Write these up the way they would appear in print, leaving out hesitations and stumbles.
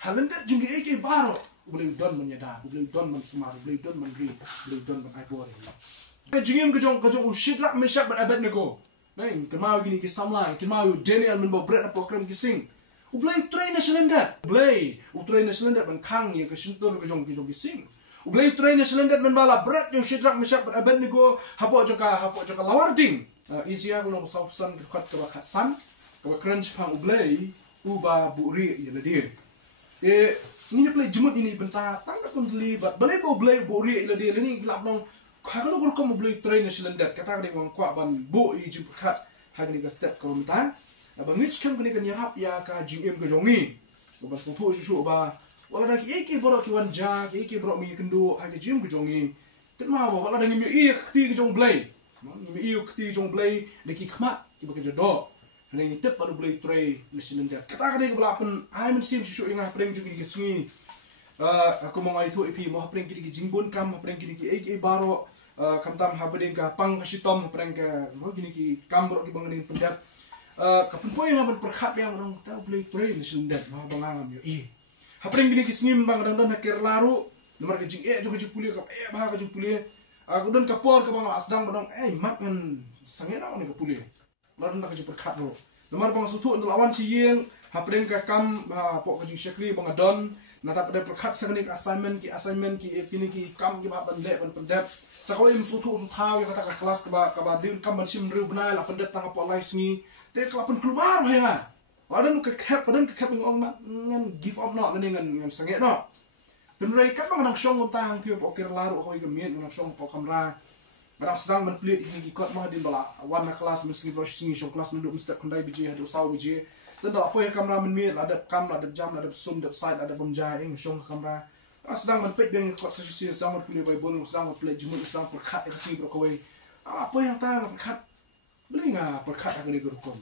halendat jung eke baro ublay don menyada ublay don men sumar ublay don men ri ublay don men aibor jingim kejong ushidrak meshak bat Abednego nang kemau gini ki samlai kemau Daniel men bo bread program kising ublay train nasional ublay utrain nasional ban khang ye ke sintur kejong kising ublay train nasional men bala bread yo shidrak meshak bat Abednego hapo joka lawarding isia kuno sausan khat ka khat san ka crunch phang ublay uba buri ye dia ni play jumut ini benta tangkap pembeli bat balai ublay buri ye dia ni gelap long kalau berkom ublay train nasional kata kali wang kwa ban bu i jump khat hagni ka step ko mta bangich kam kini kan yarap ya ka GM ka jongi ba sutu su ba wala dak eke borok ki wan ja eke borok mi kendo hag GM ka jongi kenma ba wala dang mi i khti ka jong blay mi i khti jong blay deki khma ki ba ka jodo ni tep baru blay train nasional kata kali ka balapan ai men sim su inga preng jugi ki sungi aku mau itu ipi mau preng ki jingbon kam preng ki eke baro kamtam habedeng ka pang kasitom preng ka mo gini ki kambro ki bangening pendat kapun poy ngaban perkhat yang orang tahu play train sendat ma bangangam yo hapreng gini ki singim bang dan haker laru nomor ka jing juga jing pulia ka bah ka jing pulia aku dan kapor ka bang asdang badong mat men sangena ni ka pulia lalu nak ka jing perkhat ro nomor bang sutu lawan si yeng hapreng ka kam pok ka jing shakri bang adon natap ada perkhat sangening assignment ki kini ki kam ki ba ban le ban pendat sakau im sutu tahu kata ka kelas ka ba din kam ban sim ru bnai la pendat tang apa lai singi te kelapan keluar henga ladan ke kap ngong ngan give up no ngan sange no penrai kat bang nang song tang tiu pokir laru ko igemiet nang song po kamera barang sedang men plit ini ki kot ma din bala warna kelas meski bro singi show kelas menduk mesti kondai biji hadu saw biji dan dak apa kamera men miet ada kam ada jam ada sum ada side ada bomja ing song kamera sedang men plit bang kot sesi sedang men plit bible sedang men plit jemut sedang perkat ke si bro ko apa yang tang perkat beli nga perkat aku ni gurukom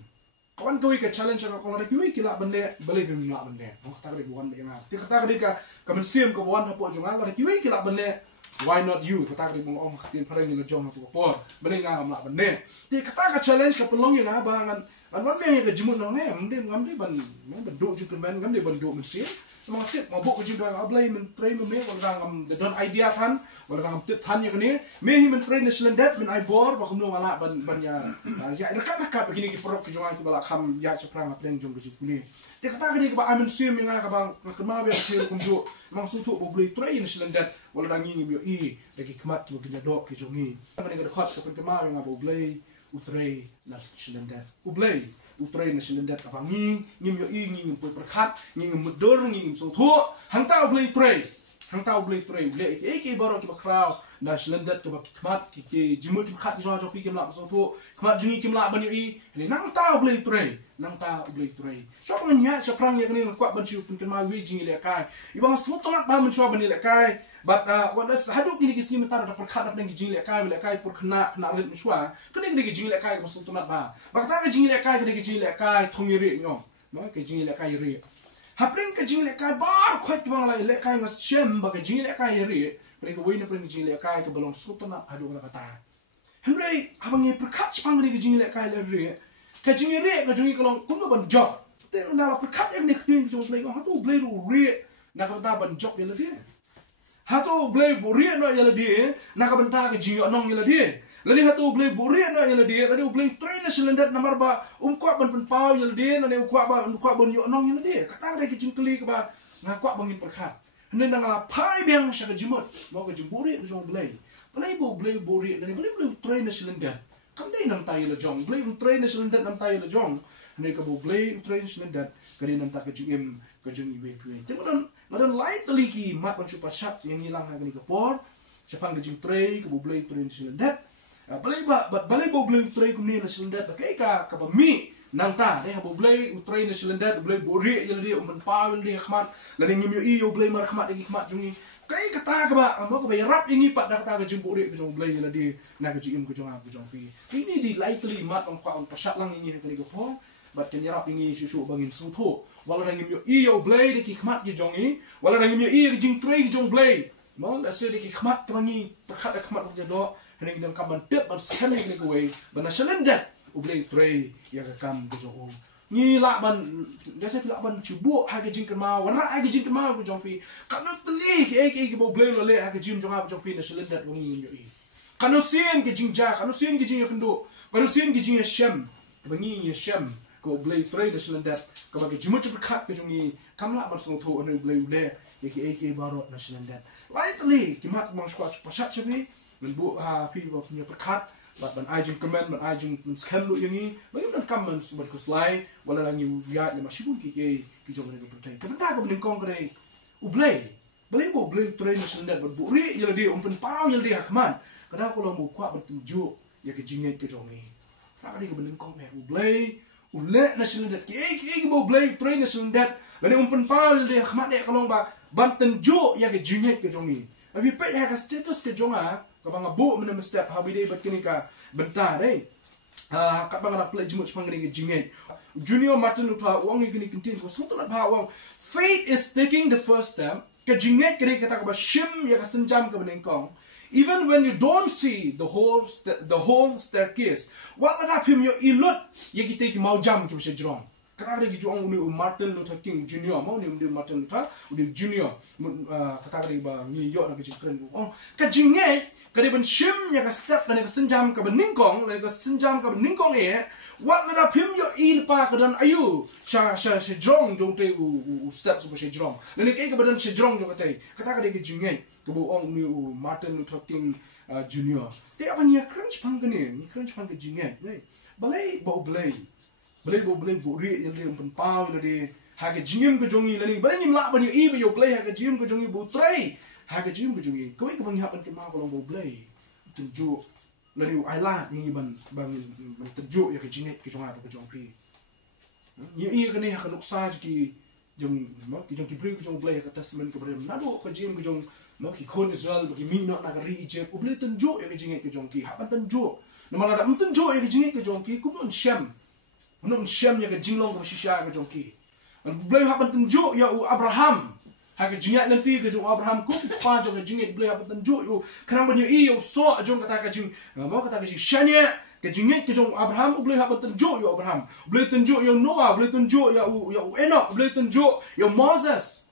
kawan kau ke challenge kalau ada kiwi kila bende beli benda bende mau kata dia bukan dia ngah dia kata dia ka mensim ke bukan apa jungal ada kiwi kila bende why not you kata dia mau katin pareng ni jong tu apa beli nga amla bende dia kata ka challenge ka pelong yang abangan an wan me ke jimun nang ngamde ban bendu ju kan ban ngamde bendu mensim semangat mau buk jidu ang ablay men pray me wala ngam the don idea than wala ngam tip than ya kini me hi men pray national debt men I bor ba kumno wala ban ya rekat begini ki perok ki jongan ki bala kham ya chaprang aplen jong ki kuni te kata kini ka amen sim nga ka bang kema be ki kumjo mang sutu bo blay pray national debt wala dangi ngi i lagi kmat bo ki do ki jongi men ga khot ka kema nga bo blay utray national debt ublay utray national debt apa ngim yo i ngim poi perkhat ngim mudor ngim so thu hang ta blay pray blay ke baro ki bakraw national debt ke bakmat ki jimut khat jo jo pi kim la so thu kmat jungi kim la ban yo i ni nang ta blay pray so ngnya chaprang ya ni kwa ban chu pun kan ma wi jingi le kai ibang smut tolak ba men chu ban le kai but what is haduk ni ki sim tar da perkhat da jingi le kai pur khna rit mshwa kene ki jingi le kai smut tolak ba bakta ki jingi le kai ki jingi le kai thongi ri ngom no ki jingi le kai ri hapring ka jingi le kai bar khwat bang la le kai ngas chem ba ka jingi le kai ri pring ka win pring jingi le kai ka balong sutana haduk la kata henry habang ni perkhat chpang ni ki jingi le kai le ri ka jingi ri ka jingi kalong kun ban job te na la perkhat ek ni khting jong play ko hatu blay ri na ka ta ban job le dia hatu blay buri no yala dia na ka banta ka jingi onong yala dia lali hatu blay buri no yala dia lali blay train national debt number ba kwa ban pau yala dia na kwa ban yo onong yala dia kata da ki jingkli ka ba nga kwa bangin perkhat nen nga pai bang sa ka jimot mo ka jimburi jong blay blay buri na blay train national debt kam dai nam tayo la jong blay train national debt nam tayo la jong ne ka bo blay train national debt ka din nam ta ka jingim ka jingi be pui te Madan light teliki mat pancu pasat yang hilang hari ni kapor. Siapa yang jing tray ke bublay tray national debt. Balai bublay tray kumni national debt. Bagai ka kapami nang ta deh bublay tray national debt bublay bori jadi dia pawin dia khmat. Lalu ngimyo iyo bublay mar khmat lagi khmat jungi. Kai kata ka ba amo ka bayarap ingi pat dak ta ka jing bori jong bublay jadi na ka jing jong pi. Ini di likely mat ang kwa pasat lang ingi hari kapor. Bat kenyarap ingi susu bangin sutu. Wala nang imyo iyo blay de ki khmat ki jongi wala nang imyo iyo jing tray ki jong blay mo la se de ki khmat tangi perkhat khmat ke do hning dang kam ban tep ban scan ni ko we ban national debt u blay tray ya ka kam ke jong ni lak ban dia saya lak ban cubu ha ke jing kemau wara ha ke jing kemau ko jong pi kanu teli ke bo blei lo le ha ke jing jong ha jong pi na selendat wangi yo i kanu sien ke jing ja kanu sien ke jing kendo kanu sien ke jing shem wangi shem ko blei frei na selendat ka ba ke jimu chu khat ke jong ni kam lak ban song tho anu blei le ye ke barot na selendat lai teli ki mat mang squat pasat chabi men bu ha pi bo punya perkat bat ban ai jing comment ban ai jing scan lu yang ni bagi ban comment subat ko slide wala lang yu ya le masibun ki jong ne pertai ka ta ka ben kong kre u blei bo blei train selendat ban bu ri yel di umpen pau yel di hakman kada ko long bu kwa ban tunju ya ke jinget ke jong ni ta ka di ka ben kong me u blei u le na selendat ki bo blei train selendat ban umpen pau yel di hakman de ka long ba ban tunju ya ke jinget ke jong ni abi pe ya ka status ke jong a ka bang bu men step ha bide bat kini ka bentar deh kat bang nak play jemut sepang ni jinget Junior Martin utwa wang ni kentin ko sutu lat ba wang faith is taking the first step ka jinget kini kata ka ba shim ya ka senjam ka benengkong even when you don't see the whole staircase wala da phim yo ilut ye kita ki mau jam ki se jrong kata ada gitu orang Martin Luther King Junior mau ni Martin Luther Junior kata ada ba ni yo nak keren oh ka jinget kadi ben shim ya ka step dan ka senjam ka beningkong dan ka senjam ka beningkong wat na phim yo il pa ka dan ayu sha jong jong te u step su she jong dan ke ka badan she jong jong ka te kata ka de jingai ka bo ong ni Martin Luther King Junior te apa ni crunch pang ni crunch pang ka jingai nei balai bo ri ye le pen pau le de ha ka jingim ka jongi le ni balai nim la ban yo i yo play ha ka jingim ka jongi bo trai ha ka jingim ka jongi ko ka bang hapan ke ma ko long bo play tunjuk lalu ailat ni ban tunjuk ya ke jinget ke jonga ke jong pi ni ka ni ha ka nuksa ki jong ma ki jong ki bri ke jong play ka testament ke brem nado ka jim ke jong ma ki kon Israel ki mi no na ka ri je ko ble tunjuk ya ke jinget ke jong ki ha ban tunjuk na mala da tunjuk ya ke jinget ke jong ki ku non shem ya ke jinglong ka shisha ke jong ki an ble ha ban tunjuk ya u Abraham ha ke jingat nanti ke jong Abraham ku pa jong ke jingat ble ha ban tunjuk yo kanang ban yo i yo so jong kata ka jing ma kata ka jing shanya ke jingat ke jong Abraham ble ha ban tunjuk yo Abraham ble tunjuk yo Noah ble tunjuk ya u Enoch ble tunjuk yo Moses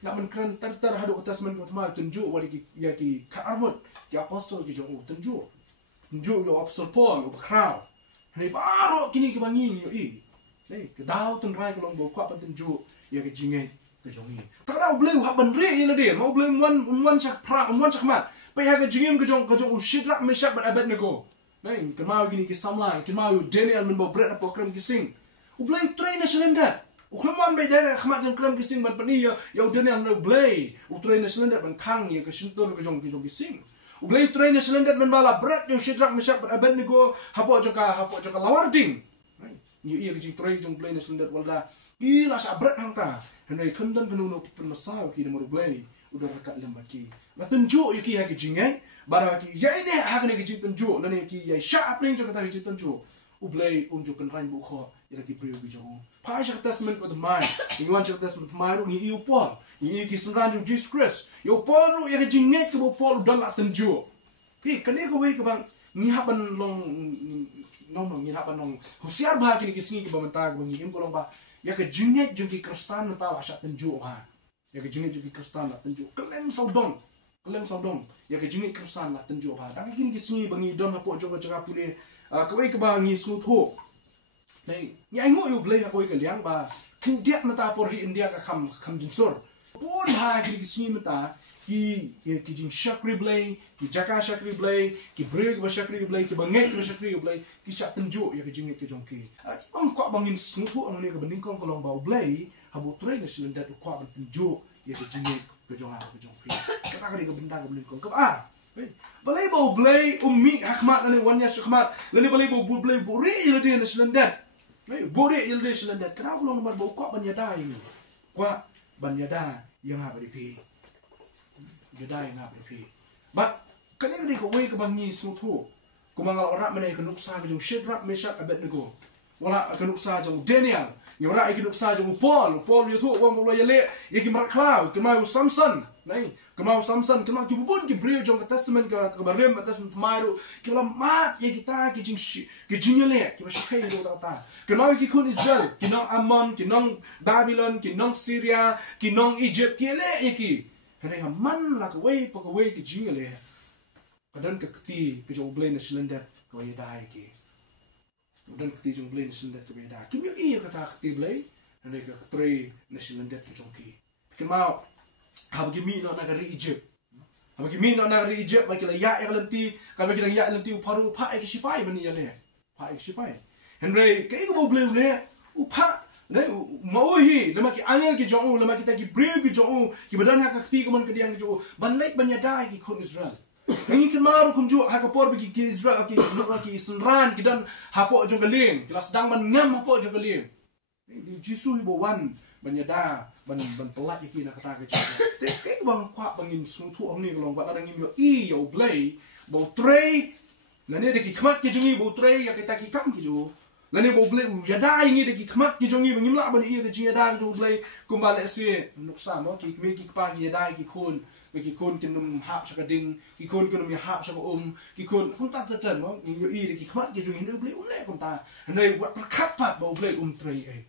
nak men kran tar hadu atas men ko mal tunjuk wali ki ya ki karmut ki apostol ki jong tunjuk yo apostle Paul ko crowd ni baru kini ke bangi yo i nei ke dau tun rai ko long bo kwa ban tunjuk ya ke jingat ke jong ni tak ada boleh hak benri ini dia mau boleh wan cak pra wan cak mat payah ke jingim ke jong Shadrach Meshach dan Abednego neng kemau gini ke samlai kemau Daniel men bo bread apa krem kising boleh train nasional ukhlaman be dere khmat jong krem kising ban pani ya Daniel no boleh train nasional ban khang ya ke suntur ke jong kising boleh train nasional ban bala bread yo Shadrach Meshach dan Abednego hapo joka lawarding ni ia ke jing train jong boleh nasional walda gila sa bread hang ta henai kendan penuno permasau ki demor blay udah rekat lembat ki la tunjuk ki ha ki jingai bara ki ya ini ha ki jing tunjuk la ni ki ya sha pling jo kata ki tunjuk u blay unjuk kan rain bu kho ya ki priu ki jo pa sha testament with my ni wan sha testament my ru ni iu pol ni ki sunran ju Jesus Christ yo pol ru ya ki jingai ki bo pol dan la tunjuk pi kane ko we ka bang ni ha ban long ni ha ban long husiar ba ki singi ki ba menta ko ngi im ko long ba ya ke jinget juki Kristan ta la sha tunjuk ha ya ke jinget juki Kristan la tunjuk kelem saudong ya ke jinget Kristan la tunjuk ha dan kini kisni bangi don hapo joga jaga pule kawai ke bangi su tho nei ni ai ngo yu blai ha koi ke liang ba kin dia mata por ri India ka kham jinsur pun ha kini kisni mata ki jing shakri blai ki jaka shakri blai ki breg ba shakri blai ki banget ba shakri blai ki sha tunjuk ya ke jinget ke jongki ang kwa bangin snutu ang ni ka bening kong kolong ba blai habu train na silendat kwa ban tunjuk ya ke jinget ke jongki kata ka ni ka benda ka bening kong ka balai ba blai ummi hakmat ani wanya shakmat lani balai ba blai buri ile dia na silendat buri ile dia silendat kana kolong ba kwa ban yada ini kwa ban yada yang ha ba di Jeda yang apa ni? But kini ko way ka bangi sutu. Kung mga orang mana ka nuksa ka jong Shadrach Meshach Abednego. Wala ka nuksa jong Daniel. Nyora iki duk sa jong Paul yu thu wang lo yele iki mar klau ke mau Samson nei ke mau Samson ke mau ki bubun ki brio jong testament ke barem testament maru ki la mat ye kita ki jing ki jinyele ki ba shkai do ta ke mau ki kun Israel ki nong Ammon ki nong Babylon ki nong Syria ki nong Egypt ki le iki hene ha man la ke wei pa ke wei ki jinyele kadan ke kti ke jong blame cylinder ko ye dai ki dan kti jong blame cylinder ke beda kim yo i kata kti blame hene ke tre cylinder ke jong ki ke mau habagi mi no nagari Egypt habagi mi no nagari Egypt ba kila ya lemti ka ba kila ya lemti paru pa ek sipai bani ya le pa ek sipai henry ke ko blame le u pa ne mau hi lama ki angel ki jong lama kita ki brave ki jong ki badan ha ka kti ko man ke diang jong ban lek ban ya dai ki kon Israel ngi ki maru kun ju ha ka por bi ki Israel ki ki sunran ki dan ha po jong galing kila sedang ban ngam ha po jong galing ni jisu hi bo wan banyada ban pelat iki nak kata ke tek bang kwa bangin sutu amni long ba ada ngim yo i yo blay bo tray la ne de ki khmat ke jungi bo tray ya kita ki kam ki jo la ne bo blay ya dai ngi de ki khmat ki jungi bangim la ban i ke ji da jo blay kum ba le se nuksa no ki me ki pa ki dai ki khun ki khun kin num hap sa ka ding ki khun kin num ya hap sa ka ki khun kum ta ta no ngi yo i de ki khmat ki jungi de blay le kum ta ne wat prakhat pat bo blay tray ai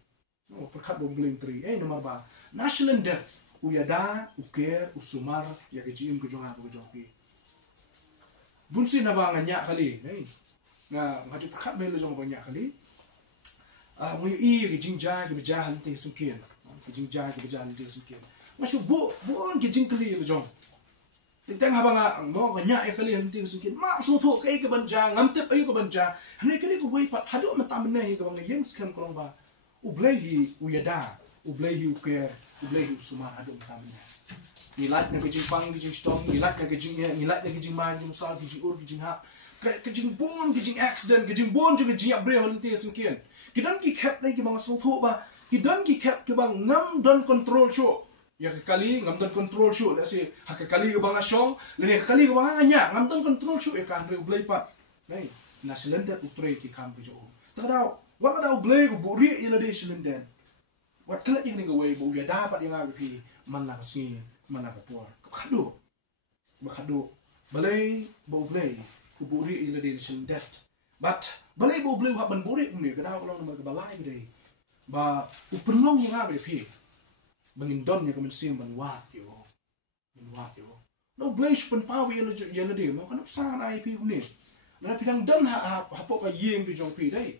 oh perkat bom bling tri nomor ba national debt uyada uker usumar ya ke jim ke jonga ke joki bunsi na ba nganya kali nga ngaju perkat mele jong banyak kali ngi i ke jingja ke bejahan te sukian ke jingja ke bejahan te sukian masuk bu ke jingkli le jong tentang habang mo nganya kali te sukian ma so tho ke banja ngamtep ayu ke banja hane kali ko wei pat hadu matam ne ke bang yang skam kolong ba ublehi uyada ublehi uker ublehi usuma adum tamnya nilat na kejing pang kejing stong nilat na kejing ya nilat na kejing man kejing sal kejing ur kejing ha kejing bon kejing accident kejing bon juga kejing abre holti sungkian kidan ki kap lagi bang sotho ba kidan ki kap ke bang ngam don control show ya kali ngam don control show la se hak kali ke bang shong le kali ke bang anya ngam don control show e kan re ublei pat nei na silenda utre ki kam ke jo tadau what ada ublay uburi ina de silenden what kala yang ning away bo ya dapat yang abi man la kasi man la por khado balay bo ublay uburi ina de silenden but balay bo ublay ha ban buri umni kada ko long nomor balay de ba upenlong yang abi bangin don ya kamen sim ban wat yo no blaze pen pawi ina de mo kan sa na ip umni na pidang don ha po ka yeng bi jong pi dai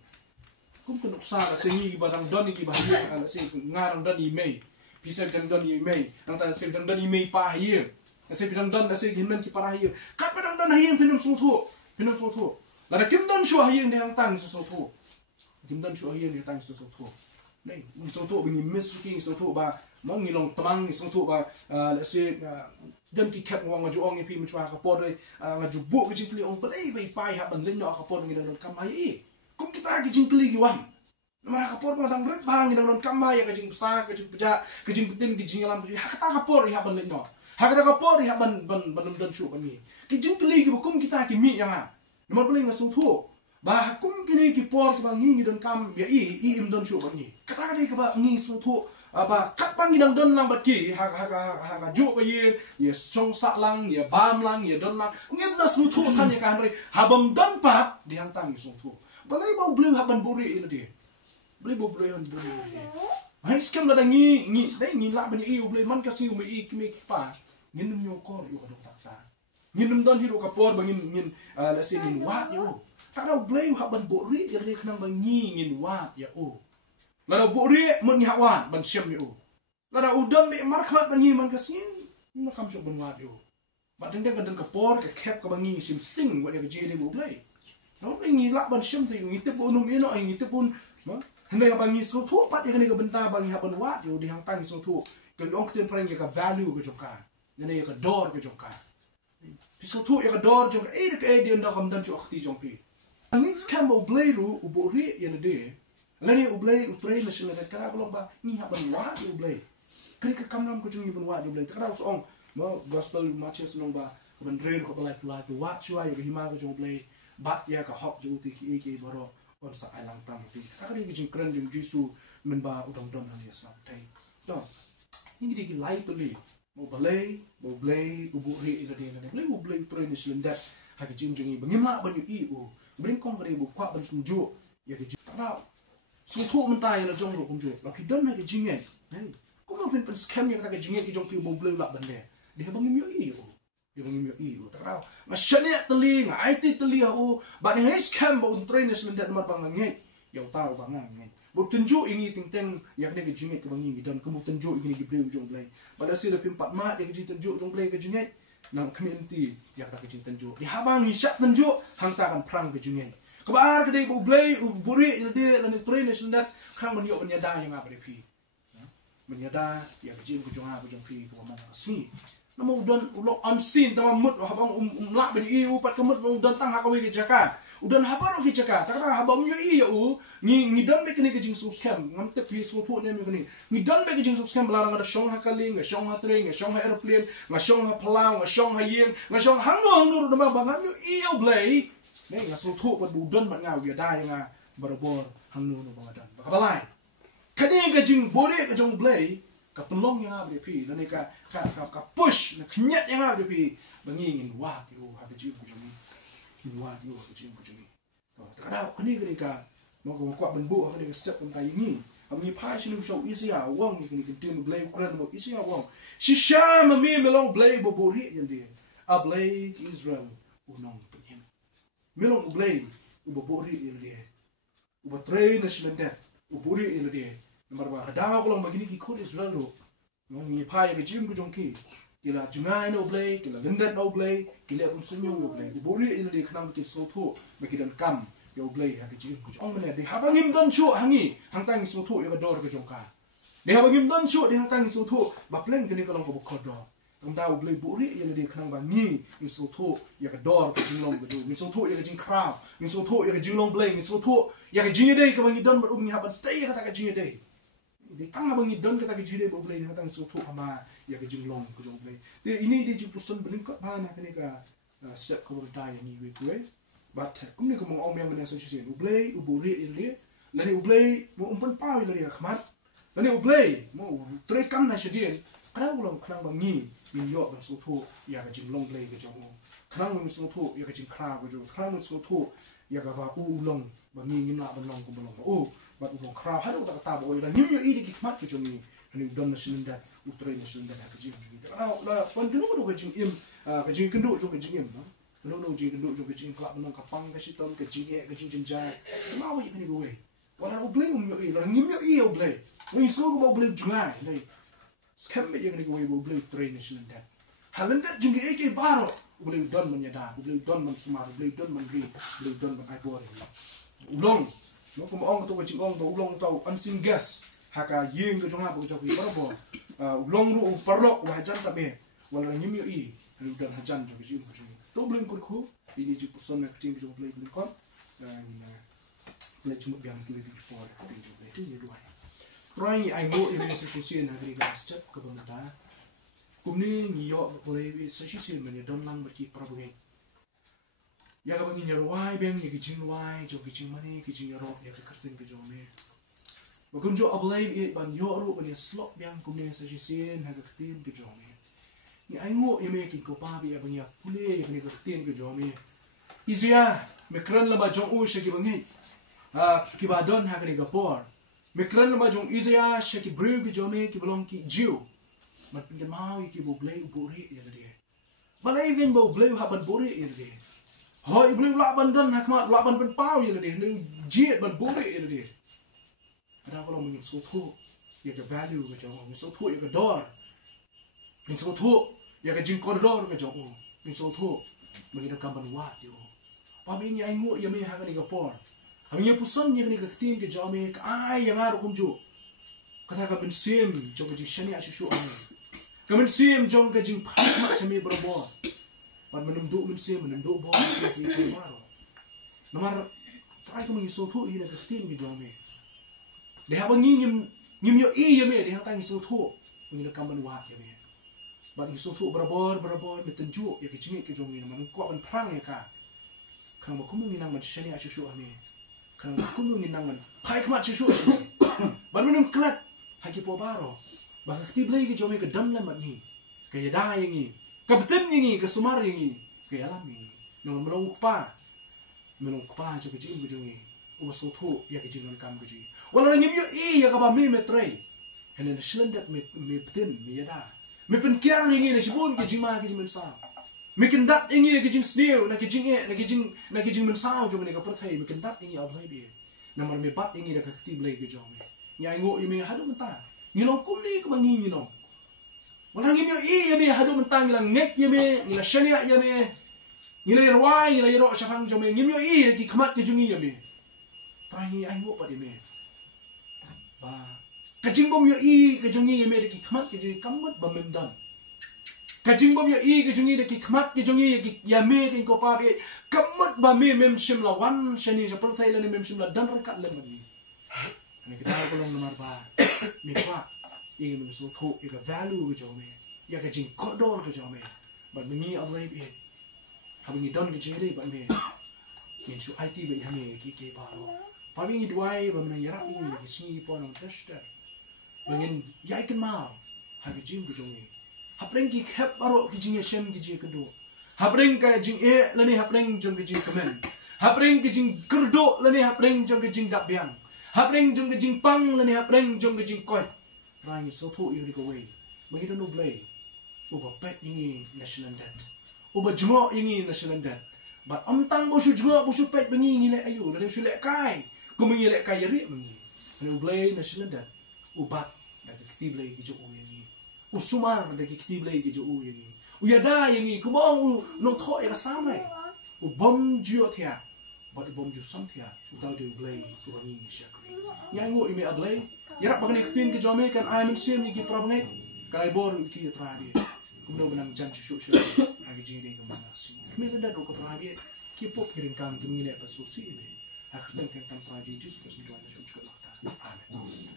kum kunuk sa sengi badang doni ki bahaya ala se ngarang doni mei bisa bidang doni mei nang ta se bidang doni mei pa hiye se bidang don se hinmen ki para hiye ka badang don hiye pinum sotho la da kim don shu hiye de hang tang so sotho kim don shu hiye de tang so sotho nei ni sotho bingi mesuki sotho ba mong ni long tamang ni sotho ba la se dan ki kap wang ju ong pi mchwa ka por nga ju bu ki jingli ong play bai pai ha ban len no ka por ngi don kamai kung kita kejing keli giwan, nama kapor malang red bang di dalam kamar ya kejing besar, kejing pejak, kejing petin, kejing alam kejing hak kata kapor ya ban lekno, hak kata kapor ya ban dan syuk ban ni, kejing keli giwan kung kita kimi yang ha, nama boleh ngasut tu, bah kung kini kipor kebang ni dan kam ya im dan syuk ban ni, kata dia kebang ni sutu apa kat bang dan don lang baki hak juk ye yes chong sak lang ya bam lang ya don lang ngem da sutu kan ya kan habam don pat diang tang sutu balai bau blue haban buri ini dia. Balai bau blue haban buri ini dia. Hai skam la ngi dai ngi la ban i blue man kasi umi i kimi pa. Ngin nyokor yo kadok ta. Ngin don hiro kapor bangin la se ngin wat yo. Ta da blue haban buri ya le khnang bang ngin wat ya o. La da buri mun ngi hawan ban syam yo. La da udang be markhat ban ngi man kasi na kam syok ban wat yo. Ba deng deng kapor ke kep ka bang ngi sim sting wat ya ke jede bu blue. No ngi lak ban syam tu ngi tep unum ino ngi tep un ma hendak bang ngi so thu pat ya ni ka benta bang ha ban wat yo di hang tang so thu ke ong ten prang ya ka value ke joka ne ya ka dor ke joka pi so thu ya ka dor joka ke di nda kam dan chu akhti jong pi ngi skam bo blay ru u bo ri ya ne de lani u blay u pray national ka ka long ba ngi ha ban wat u blay kri ka kam nam ko chung ban wat u blay ta ka so ong mo gospel matches long ba ban re ko ba life la tu wat chu ai hi ma ko jong blay bat ya ka hok ju ti ki baro on sa ailang tam ti akari gi jing kran jing jisu men ba udang don han yasam tai to ini di lai tuli mo balai ubu ri ila de la balai balai train silindat ha ke jim jungi bangimla ban yu u bring kong kare bu kwa ban tunju ya ke ta su thu men tai la jong ro kum ju la ki don ha ke jinge hey ko mo pen scam ya ka ke jinge ki jong pi mo balai la ban de dia bangim yu u dia bangim yu ta ma shania tali nga ai ti tali u ba ni scam ba un train silindat ma bang ngai ya tao ba ngai buk tunjuk ini ting-ting yang ni kejinget ke bangi dan kamu tunjuk ini ke beliau jong play pada sila pim 4 mat dia kejin tunjuk jong play kejinget nang community yang tak kejin tunjuk di habang isyak tunjuk hang takan perang kejinget kebar kedai bu play buri dia dan train sendat khang menyok menyada yang apa pi menyada ya kejin kujong ha kujong pi ke mana asni namo udan ulok unseen tamam mut habang lak beri upat kemut udan tang hakawi ke jaka udan haparo ki caka takra habam yo i u ni dan be kini ke jing scam ngam te pi so pho ne me kini ni dan be ke jing scam belarang ada shong ha kaling shong ha train shong ha airplane shong ha plau shong ha yeng shong hang no do ba bangan yo i u blay ne nga so pho pa bu dan ba ngau ya da nga barabor hang no ba dan ba balai kani ke jing bore ke jong blay ka pelong yang abi pi dan ka push na knyat yang abi pi bangi ngin wa yo ha ke jing ku jong wah yo kecil ni, kadang kini ketika mau kuat benbuk ketika step tentang ini, kami pas ini usah isi awang ni kini kentin belai ukuran mau isi awang, sisa mami melong belai bobori yang dia, belai Israel unong penyem, melong belai bobori yang dia, train nasional dia, bobori yang dia, nomor berapa kadang kalau begini kikut Israel tu, mau ni pas yang kecil kujongki. Kila jungai no blay, kila lindat no blay, kila unsunyo no blay. Uburi ini kenang bikin soto, bikin kam yo blay ha kecil kujo. Ong mana di habangim don chu hangi, hangtang soto yo bador ke jongka. Di habangim don chu di hangtang soto, baplen kini kalau kau buka dor. Tengah blay buri ini di kenang bangi, ni soto ya ke dor ke jinglong betul, ni soto ya ke jing crowd, ni soto ya ke jinglong blay, ni soto ya ke jingi day ke bangi don berumi habat day kata ke jingi day. Di tengah bangi don kata ke jingi day blay ni hangtang soto ama ya ke jinglong ke jong blay. Ini dia jempusan berlingkap mana kini ka sejak kemudian yang ni gue, but kemudian kamu orang yang mana asosiasi ublay uburi ini, lalu ublay mau umpan pau lalu ya kemat, lalu ublay mau terekam nasi dia, kerana ulang kerana bangi minyak bersuatu ya ke jinglong blay ke jong, kerana bersuatu ya ke jing kra ke jong, kerana bersuatu ya ke apa ulang bangi ngina belong ke belong, but ulang kra ada utak tabu, dan nyumyo ini kemat ke jong ni, ini udah nasional utrain nasional dan kejing juga. Lah, pandenu tu kejing im, kejing kenduk tu kejing im, kenduk kejing kenduk tu kejing kelak menang kapang kasih tahun kejing jenjang. Mau je kini gue. Walau ublay umyo i, lah ngimyo i ublay. Ni semua gue ublay jungai, ni. Scam je kini gue ublay utrain nasional dan. Halendat jungi eke baru, ublay don menyada, ublay don mensemar, ublay don menri, ublay don mengaibor. Ulong, mau kemauan tu kejing ong tu ulong tu unseen guest. Haka yeng ke jonga bu joki barbo long ru perlok wajan tabe wala nyimyo i lu dan hajan joki jim ku to bling ku ini ju puson na kting jo play bling kon dan le cuma biang ki di for kting jo play ni dua try I go in institution agri gas step ke benda kumni ngiyo play institution men don lang berki prabuge ya ka bangi nyarwai beng ye kijing wai jo kijing mani kijing ro ya ka kertin ke jo me Waktu jo ablay it ban yoru ban ya slot biang kumne sa jisen ha ketin ke jome. Ni aingo ime ki ko pa bi abang ya pule ni ketin ke jome. Izia mekran la ba jong u shaki bangi. Ki ba don ha ni gapor. Mekran la ba jong izia shaki brew ke jome ki belong ki jiu. Mat pingan mau ki bo blay buri ya dia. Balai vin bo blay ha ban buri ya dia. Hoi blay la ban don ha kma la ban pau ya dia. Ni jiet ban buri ya dia. Ada kalau mungkin soto, ya ke value ke jauh, mungkin soto ya ke door, mungkin soto ya ke jingkor door ke jauh, mungkin soto mungkin kamban wat yo. Pami nya ingo ya me haga ni kapor, kami nya puson ya ni ke tin ke jauh me, ay yang aru kumjo, kata ka bensim jong ke jing shani asyushu ame, ka bensim jong ke jing pakmak sami berbo, pan menunduk bensim menunduk bo ya ke maro, nomor try ka mungkin soto ya ke tin ke jauh me. Dia bangi nyim yo i ya me dia tang isu tu ngi kamban wa ya me ba isu tu berabor metenju ya ke cingi ke jongi man ko ban prang ya ka kan ba kumu ngi nang man shani a shushu ame kan ba kumu ngi nang man pai kma shushu ban minum klat haki po baro ba ka tiblay ki jome ka dam lamat ni ka yada yangi ka betem yangi ka sumar yangi ka alam yangi no menong pa jo ka jing jo ngi o so tho ya ka jing kam ka ji wala ngim yo ya ka ba me metre henen slendat me betem me yada me pen kyang yangi na sibun ki jima ki jimen sa me kendat yangi ki jing sneu na ki jing men sa jo me ka perthai me kendat yangi ablai bi namar me bat yangi da ka tiblay ki jome nyai ngo yemi hadu mentang ngilong kumni ke bangi ngilong wala ngim yo yemi hadu mentang ngilang ngek yemi ngila shania yemi ngila irwai ngila iro shafang jome ngim yo ki khamat ke jungi yemi prangi ai ngo pa yemi ba kajing bom yo ke jungi yemi ki khamat ke jungi kamat ba mendan kajing bom yo ke jungi ki khamat ke jungi ki yemi ke ko pa be kamat ba me mem shim la wan shani ja perthai la mem shim la dan rekat le mani ni kita kolong nomor ba ni kwa ingin mengusul tho ika value ke jome ya ka jing kodor ke jome ba mengi ablai be ha mengi don ke jere ba me yin chu IT ba hame ki ba lo pa mengi duai ba menang yara ni ki singi po nang tester bangin ya ikan mau ha ke jing ke jome ha preng ki khap baro ki jing shem ki jing kedo ha preng ka jing la ni ha preng jong ke jing komen ha preng ki jing kerdo la ni ha preng jong ke jing dap biang hapreng jong ke jing pang lani hapreng jong ke jing koi rangi so tho iri ko wei bagi no blay uba pet ingi national debt uba jmo ingi national debt but amtang bo su jmo bo su pet bengi ngi le ayu lani su le kai ko mengi le kai yari mengi no blay national debt ubat da ki blay ki jo yangi usumar da ki blay ki jo yangi uyada yangi ko mo no tho ya samai ubom jio thia but bom ju sam thia utau de blay ko ngi shakri yang ngo ime ablay yarak bagani khtin ke jome kan ai men sim ni ki problem kan ai bor ki tradi kumno benang jan chu chu agi jiri ko mana si kmil da ko tradi ki pop kirin kam ki ngile pa so si ime akhtan kan tradi jus ko si do na chu ko lakta amen